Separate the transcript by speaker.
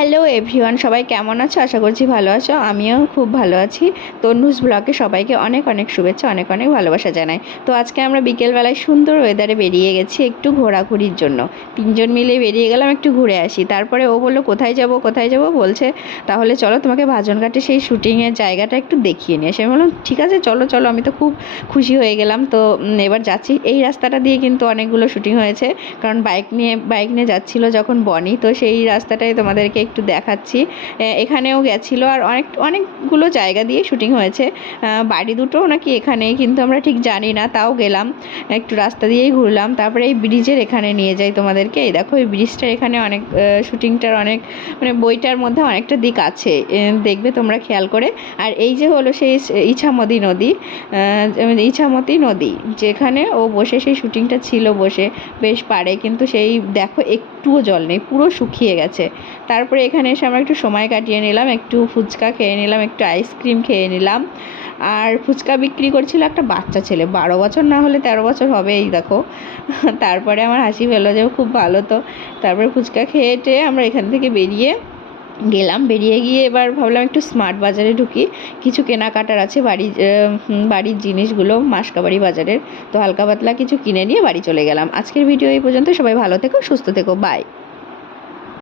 Speaker 1: Hello everyone, সবাই কেমন আছো? আশা করছি ভালো আছো। আমিও খুব ভালো আছি। তন্নুস ব্লগে সবাইকে অনেক অনেক শুভেচ্ছা, অনেক অনেক ভালোবাসা জানাই। তো আজকে আমরা বিকেলবেলায় সুন্দর ওয়েদারে বেরিয়ে গেছি একটু ঘোরাঘুরির জন্য। তিনজন মিলে বেরিয়ে গেলাম একটু ঘুরে আসি। তারপরে ও বলল, কোথায় যাব কোথায় যাব? বলছে, তাহলে চলো তোমাকে ভাজনঘাটে সেই শুটিংয়ের জায়গাটা একটু দেখিয়ে নিয়ে আসি। আমি বললাম, ঠিক আছে, চলো চলো। আমি তো খুব খুশি হয়ে গেলাম। তো এবার যাচ্ছি। এই রাস্তাটা দিয়ে কিন্তু অনেকগুলো শুটিং হয়েছে। কারণ বাইক নিয়ে বাইক নিয়ে যাচ্ছিল যখন বনি তো সেই রাস্তাটাই তোমাদেরকে একটু দেখাচ্ছি। এখানেও গেছিল আর অনেক, অনেকগুলো জায়গা দিয়ে শুটিং হয়েছে। বাড়ি দুটো নাকি এখানেই, কিন্তু আমরা ঠিক জানি না, তাও গেলাম। একটু রাস্তা দিয়েই ঘুরলাম। তারপরে এই ব্রিজের এখানে নিয়ে যাই তোমাদেরকে। এই দেখো, এই ব্রিজটার এখানে অনেক শুটিংটার অনেক মানে বইটার মধ্যে অনেকটা দিক আছে। দেখবে তোমরা খেয়াল করে। আর এই যে হলো সেই ইছামতি নদী ইছামতি নদী, যেখানে ও বসে, সেই শুটিংটা ছিল বসে, বেশ পারে। কিন্তু সেই, দেখো, একটুও জল নেই, পুরো শুকিয়ে গেছে। তারপরে এখানে এসে আমরা একটু সময় কাটিয়ে নিলাম, একটু ফুচকা খেয়ে নিলাম, একটু আইসক্রিম খেয়ে নিলাম। আর ফুচকা বিক্রি করছিল একটা বাচ্চা ছেলে, বারো বছর না হলে তেরো বছর হবে এই দেখো। তারপরে আমার হাসি পেল যে খুব ভালো তো। তারপরে ফুচকা খেয়ে টেয়ে আমরা এখান থেকে বেরিয়ে গেলাম। বেরিয়ে গিয়ে এবার ভাবলাম একটু স্মার্ট বাজারে ঢুকি। কিছু কেনাকাটার আছে বাড়ির বাড়ির জিনিসগুলো, মাসকাবাড়ি বাজারের। তো হালকা পাতলা কিছু কিনে নিয়ে বাড়ি চলে গেলাম। আজকের ভিডিও এই পর্যন্ত। সবাই ভালো থেকো, সুস্থ থেকো। বাই